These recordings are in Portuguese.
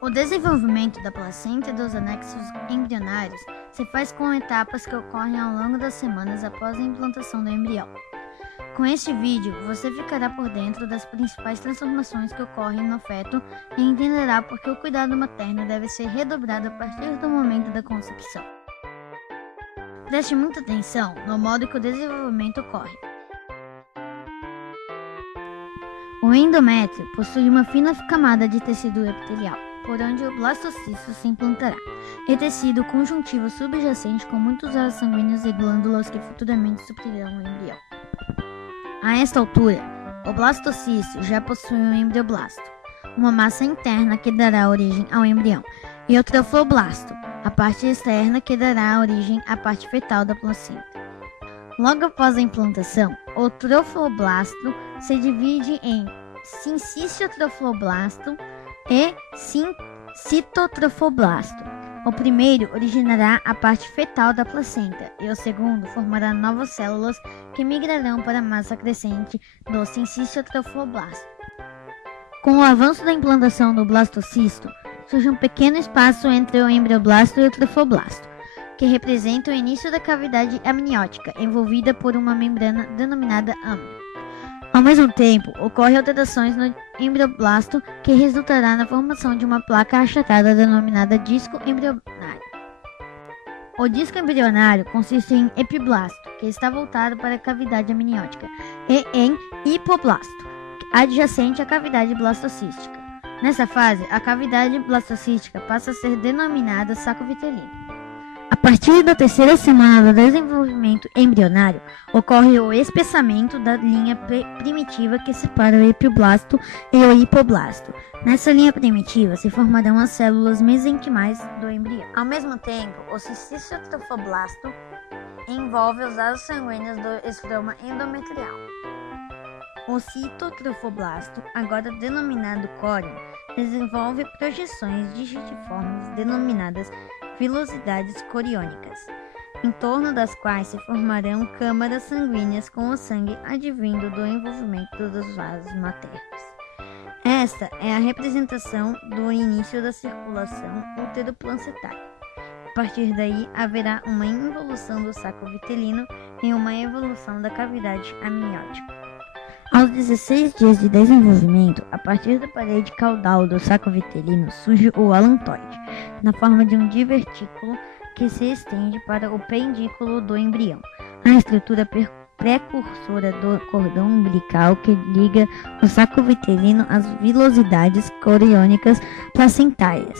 O desenvolvimento da placenta e dos anexos embrionários se faz com etapas que ocorrem ao longo das semanas após a implantação do embrião. Com este vídeo, você ficará por dentro das principais transformações que ocorrem no feto e entenderá por que o cuidado materno deve ser redobrado a partir do momento da concepção. Preste muita atenção no modo que o desenvolvimento ocorre. O endométrio possui uma fina camada de tecido epitelial, por onde o blastocisto se implantará, e tecido conjuntivo subjacente com muitos vasos sanguíneos e glândulas que futuramente suprirão o embrião. A esta altura, o blastocisto já possui um embrioblasto, uma massa interna que dará origem ao embrião, e o trofoblasto, a parte externa que dará origem à parte fetal da placenta. Logo após a implantação, o trofoblasto se divide em sincício-trofoblasto e citotrofoblasto. O primeiro originará a parte fetal da placenta e o segundo formará novas células que migrarão para a massa crescente do sincício-trofoblasto. Com o avanço da implantação do blastocisto, surge um pequeno espaço entre o embrioblasto e o trofoblasto, que representa o início da cavidade amniótica, envolvida por uma membrana denominada âmnio. Ao mesmo tempo, ocorrem alterações no embrioblasto que resultará na formação de uma placa achatada denominada disco embrionário. O disco embrionário consiste em epiblasto, que está voltado para a cavidade amniótica, e em hipoblasto, adjacente à cavidade blastocística. Nessa fase, a cavidade blastocística passa a ser denominada saco vitelino. A partir da terceira semana do desenvolvimento embrionário, ocorre o espessamento da linha primitiva que separa o epiblasto e o hipoblasto. Nessa linha primitiva se formarão as células mesenquimais do embrião. Ao mesmo tempo, o sincício-trofoblasto envolve os vasos sanguíneos do estroma endometrial. O citotrofoblasto, agora denominado córeo, desenvolve projeções digitiformes denominadas vilosidades coriônicas, em torno das quais se formarão câmaras sanguíneas com o sangue advindo do envolvimento dos vasos maternos. Esta é a representação do início da circulação útero-placentária. A partir daí, haverá uma involução do saco vitelino e uma evolução da cavidade amniótica. Aos 16 dias de desenvolvimento, a partir da parede caudal do saco vitelino surge o alantoide, na forma de um divertículo que se estende para o pendículo do embrião, a estrutura precursora do cordão umbilical que liga o saco vitelino às vilosidades coriônicas placentárias.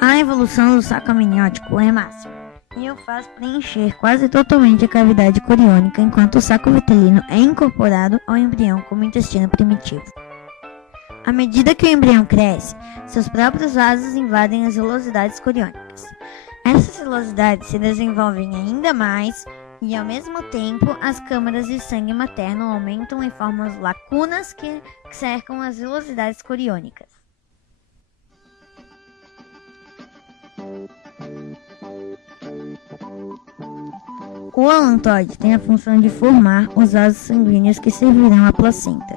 A evolução do saco amniótico é máxima e o faz preencher quase totalmente a cavidade coriônica, enquanto o saco vitelino é incorporado ao embrião como intestino primitivo. À medida que o embrião cresce, seus próprios vasos invadem as vilosidades coriônicas. Essas vilosidades se desenvolvem ainda mais e, ao mesmo tempo, as câmaras de sangue materno aumentam e formam as lacunas que cercam as vilosidades coriônicas. O alantoide tem a função de formar os vasos sanguíneos que servirão à placenta,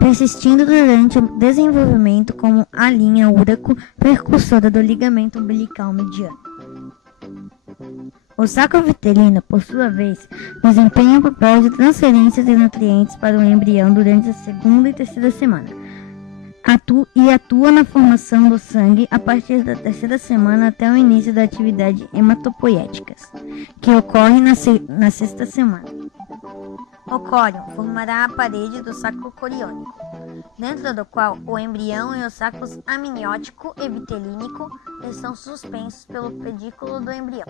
persistindo durante o desenvolvimento como a linha úraco precursora do ligamento umbilical mediano. O saco vitelino, por sua vez, desempenha o papel de transferência de nutrientes para o embrião durante a segunda e terceira semana. Atua na formação do sangue a partir da terceira semana até o início da atividade hematopoéticas, que ocorre na sexta semana. O córeo formará a parede do saco coriônico, dentro do qual o embrião e os sacos amniótico e vitelínico estão suspensos pelo pedículo do embrião.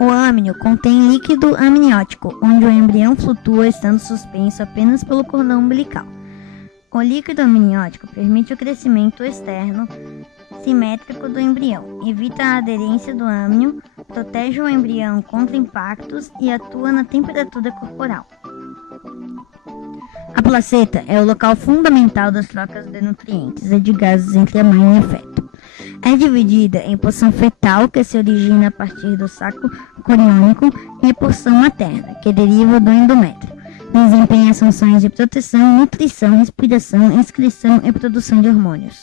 O âmnio contém líquido amniótico, onde o embrião flutua estando suspenso apenas pelo cordão umbilical. O líquido amniótico permite o crescimento externo simétrico do embrião, evita a aderência do âmnio, protege o embrião contra impactos e atua na temperatura corporal. A placenta é o local fundamental das trocas de nutrientes e de gases entre a mãe e o feto. É dividida em porção fetal, que se origina a partir do saco coriônico, e porção materna, que deriva do endométrio. Desempenha as funções de proteção, nutrição, respiração, excreção e produção de hormônios.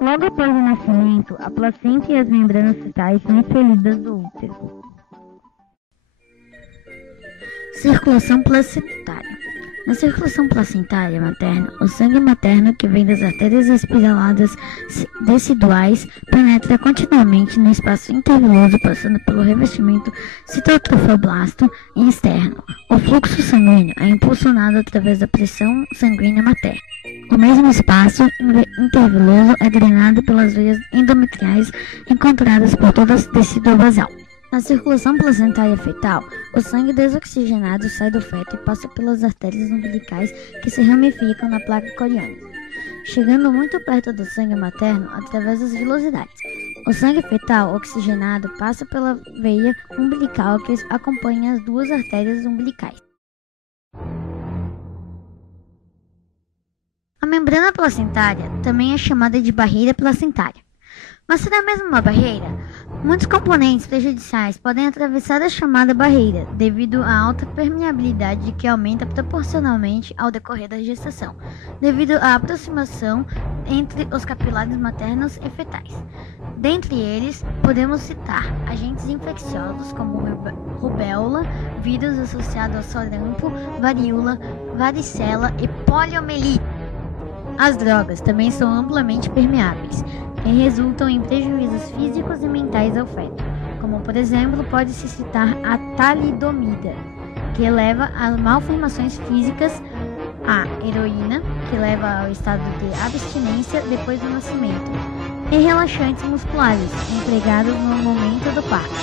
Logo após o nascimento, a placenta e as membranas fetais são expelidas do útero. Circulação placentária. Na circulação placentária materna, o sangue materno que vem das artérias espiraladas deciduais penetra continuamente no espaço interviloso, passando pelo revestimento citotrofoblasto externo. O fluxo sanguíneo é impulsionado através da pressão sanguínea materna. O mesmo espaço interviloso é drenado pelas veias endometriais encontradas por todo o tecido basal. Na circulação placentária fetal, o sangue desoxigenado sai do feto e passa pelas artérias umbilicais que se ramificam na placa coriônica, chegando muito perto do sangue materno através das vilosidades. O sangue fetal oxigenado passa pela veia umbilical que acompanha as duas artérias umbilicais. A membrana placentária também é chamada de barreira placentária. Mas será mesmo uma barreira? Muitos componentes prejudiciais podem atravessar a chamada barreira, devido à alta permeabilidade que aumenta proporcionalmente ao decorrer da gestação, devido à aproximação entre os capilares maternos e fetais. Dentre eles, podemos citar agentes infecciosos como rubéola, vírus associado ao sarampo, varíola, varicela e poliomielite. As drogas também são amplamente permeáveis e resultam em prejuízos físicos e mentais ao feto, como por exemplo pode-se citar a talidomida, que leva a malformações físicas, a heroína, que leva ao estado de abstinência depois do nascimento, e relaxantes musculares, empregados no momento do parto,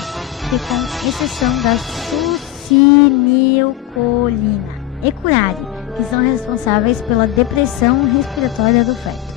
que com exceção da succinilcolina e curare, que são responsáveis pela depressão respiratória do feto.